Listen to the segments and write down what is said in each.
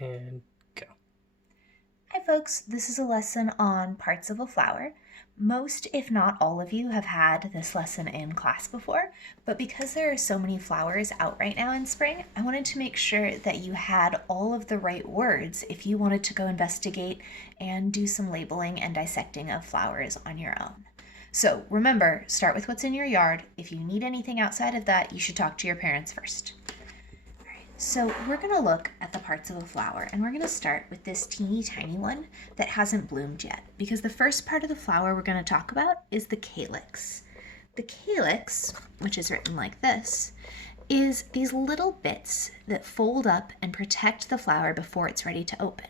and go. Hi folks, this is a lesson on parts of a flower. Most, if not all of you, have had this lesson in class before, but because there are so many flowers out right now in spring, I wanted to make sure that you had all of the right words if you wanted to go investigate and do some labeling and dissecting of flowers on your own. So remember, start with what's in your yard. If you need anything outside of that, you should talk to your parents first. So we're going to look at the parts of a flower, and we're going to start with this teeny tiny one that hasn't bloomed yet, because the first part of the flower we're going to talk about is the calyx. The calyx, which is written like this, is these little bits that fold up and protect the flower before it's ready to open.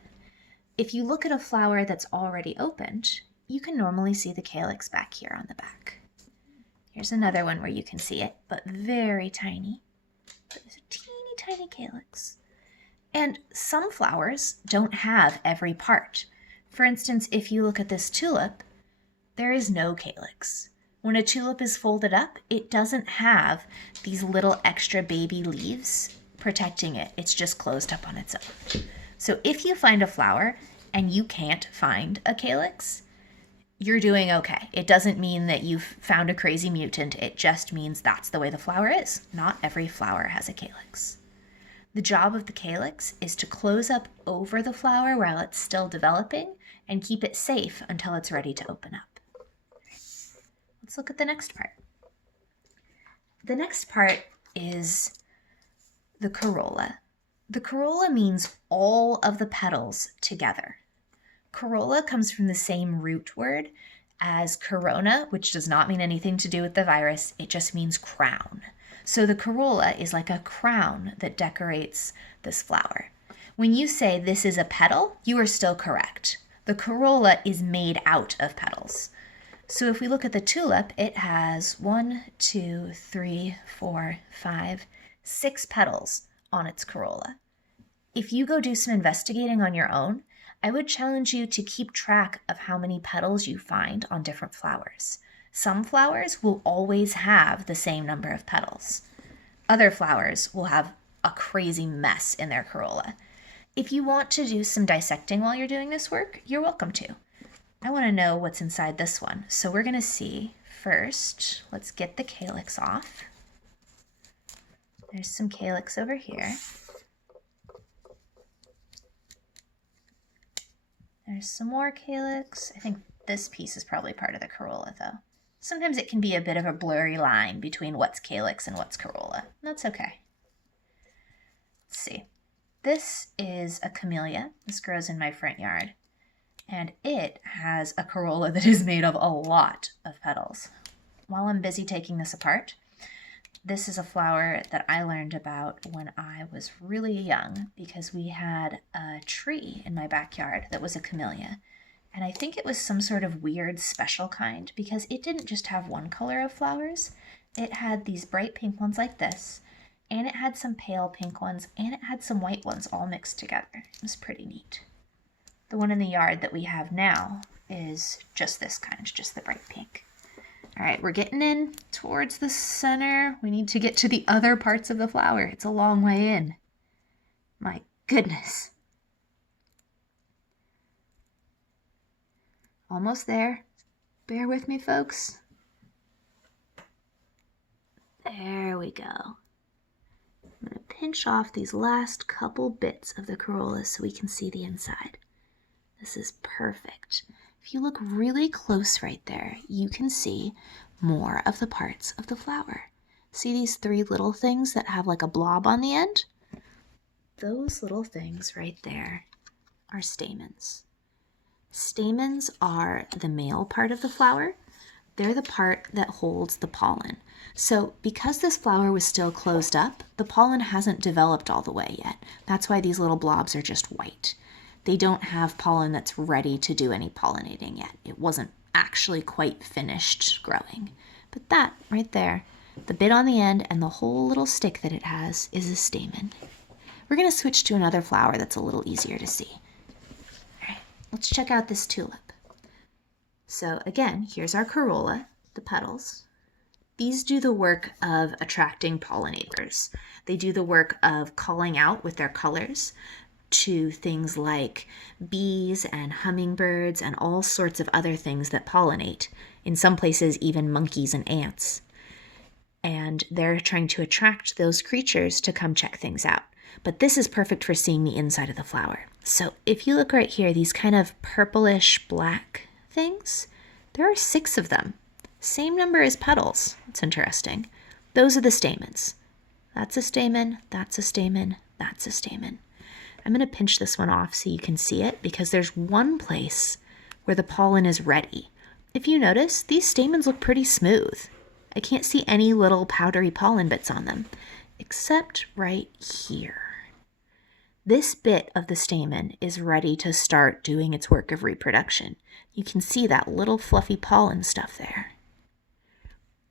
If you look at a flower that's already opened, you can normally see the calyx back here on the back. Here's another one where you can see it, but very tiny. There's a tiny calyx. And some flowers don't have every part. For instance, if you look at this tulip, there is no calyx. When a tulip is folded up, it doesn't have these little extra baby leaves protecting it. It's just closed up on its own. So if you find a flower and you can't find a calyx, you're doing okay. It doesn't mean that you've found a crazy mutant. It just means that's the way the flower is. Not every flower has a calyx. The job of the calyx is to close up over the flower while it's still developing and keep it safe until it's ready to open up. Let's look at the next part. The next part is the corolla. The corolla means all of the petals together. Corolla comes from the same root word as corona, which does not mean anything to do with the virus. It just means crown. So the corolla is like a crown that decorates this flower. When you say this is a petal, you are still correct. The corolla is made out of petals. So if we look at the tulip, it has 6 petals on its corolla. If you go do some investigating on your own, I would challenge you to keep track of how many petals you find on different flowers. Some flowers will always have the same number of petals. Other flowers will have a crazy mess in their corolla. If you want to do some dissecting while you're doing this work, you're welcome to. I want to know what's inside this one. So we're going to see first, let's get the calyx off. There's some calyx over here. There's some more calyx. I think this piece is probably part of the corolla though. Sometimes it can be a bit of a blurry line between what's calyx and what's corolla. That's okay. Let's see. This is a camellia. This grows in my front yard. And it has a corolla that is made of a lot of petals. While I'm busy taking this apart, this is a flower that I learned about when I was really young because we had a tree in my backyard that was a camellia. And I think it was some sort of weird special kind because it didn't just have one color of flowers. It had these bright pink ones like this, and it had some pale pink ones, and it had some white ones all mixed together. It was pretty neat. The one in the yard that we have now is just this kind, just the bright pink. All right, we're getting in towards the center. We need to get to the other parts of the flower. It's a long way in. My goodness. Almost there. Bear with me, folks. There we go. I'm going to pinch off these last couple bits of the corolla so we can see the inside. This is perfect. If you look really close right there, you can see more of the parts of the flower. See these 3 little things that have like a blob on the end? Those little things right there are stamens. Stamens are the male part of the flower. They're the part that holds the pollen. So because this flower was still closed up, the pollen hasn't developed all the way yet. That's why these little blobs are just white. They don't have pollen that's ready to do any pollinating yet. It wasn't actually quite finished growing. But that right there, the bit on the end and the whole little stick that it has is a stamen. We're going to switch to another flower that's a little easier to see. All right, let's check out this tulip. So again, here's our corolla, the petals. These do the work of attracting pollinators. They do the work of calling out with their colors. to things like bees and hummingbirds and all sorts of other things that pollinate. In some places, even monkeys and ants. And they're trying to attract those creatures to come check things out. But this is perfect for seeing the inside of the flower. So if you look right here, these kind of purplish black things, there are 6 of them. Same number as petals. It's interesting. Those are the stamens. That's a stamen, that's a stamen, that's a stamen. I'm going to pinch this one off so you can see it because there's one place where the pollen is ready. If you notice, these stamens look pretty smooth. I can't see any little powdery pollen bits on them, except right here. This bit of the stamen is ready to start doing its work of reproduction. You can see that little fluffy pollen stuff there.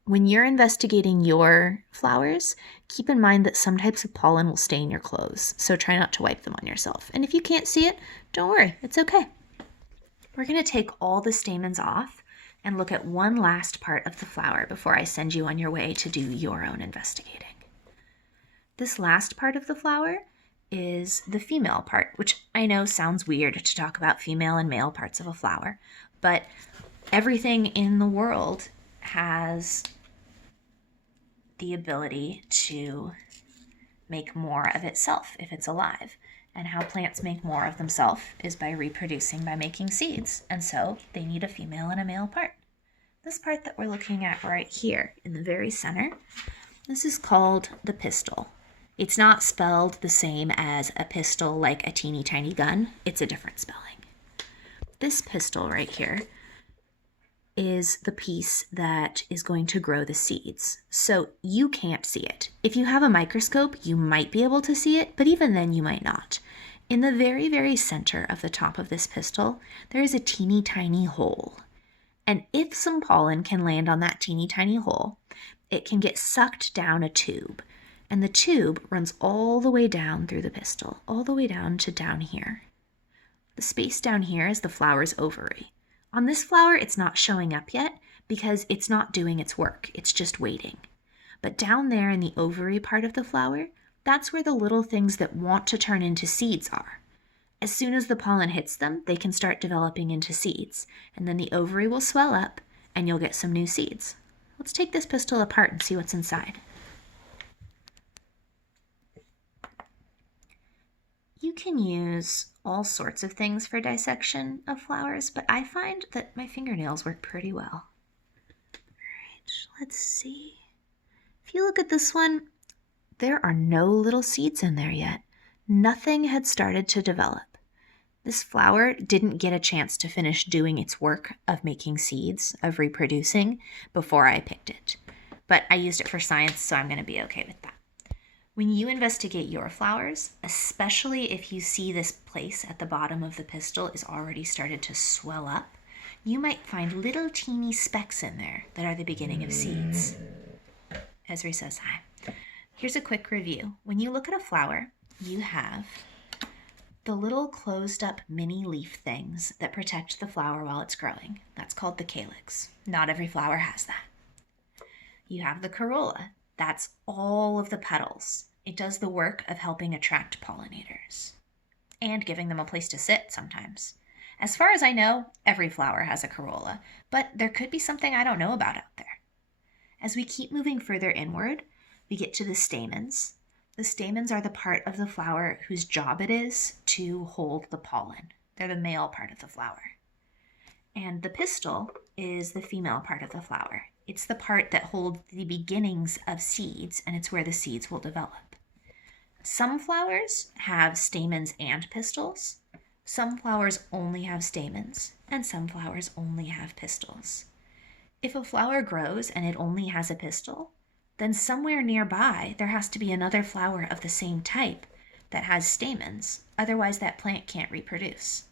When you're investigating your flowers, keep in mind that some types of pollen will stay in your clothes, so try not to wipe them on yourself. And if you can't see it, don't worry, it's okay. We're going to take all the stamens off and look at one last part of the flower before I send you on your way to do your own investigating. This last part of the flower is the female part, which I know sounds weird to talk about female and male parts of a flower, but everything in the world has the ability to make more of itself if it's alive. And how plants make more of themselves is by reproducing by making seeds. And so they need a female and a male part. This part that we're looking at right here in the very center, this is called the pistil. It's not spelled the same as a pistol like a teeny tiny gun. It's a different spelling. This pistil right here is the piece that is going to grow the seeds. So you can't see it. If you have a microscope, you might be able to see it, but even then you might not. In the very, very center of the top of this pistil, there is a teeny tiny hole. And if some pollen can land on that teeny tiny hole, it can get sucked down a tube. And the tube runs all the way down through the pistil, all the way down to down here. The space down here is the flower's ovary. On this flower, it's not showing up yet because it's not doing its work. It's just waiting. But down there in the ovary part of the flower, that's where the little things that want to turn into seeds are. As soon as the pollen hits them, they can start developing into seeds, and then the ovary will swell up and you'll get some new seeds. Let's take this pistil apart and see what's inside. You can use all sorts of things for dissection of flowers, but I find that my fingernails work pretty well. All right, let's see. If you look at this one, there are no little seeds in there yet. Nothing had started to develop. This flower didn't get a chance to finish doing its work of making seeds, of reproducing, before I picked it. But I used it for science, so I'm going to be okay with that. When you investigate your flowers, especially if you see this place at the bottom of the pistil is already started to swell up, you might find little teeny specks in there that are the beginning of seeds. Esri says hi. Here's a quick review. When you look at a flower, you have the little closed up mini leaf things that protect the flower while it's growing. That's called the calyx. Not every flower has that. You have the corolla. That's all of the petals. It does the work of helping attract pollinators and giving them a place to sit sometimes. As far as I know, every flower has a corolla, but there could be something I don't know about out there. As we keep moving further inward, we get to the stamens. The stamens are the part of the flower whose job it is to hold the pollen. They're the male part of the flower. And the pistil is the female part of the flower. It's the part that holds the beginnings of seeds, and it's where the seeds will develop. Some flowers have stamens and pistils. Some flowers only have stamens, and some flowers only have pistils. If a flower grows and it only has a pistil, then somewhere nearby there has to be another flower of the same type that has stamens. Otherwise, that plant can't reproduce.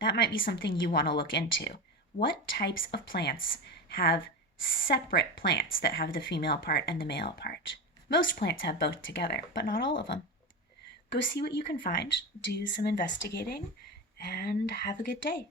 That might be something you want to look into. What types of plants have separate plants that have the female part and the male part? Most plants have both together, but not all of them. Go see what you can find, do some investigating, and have a good day.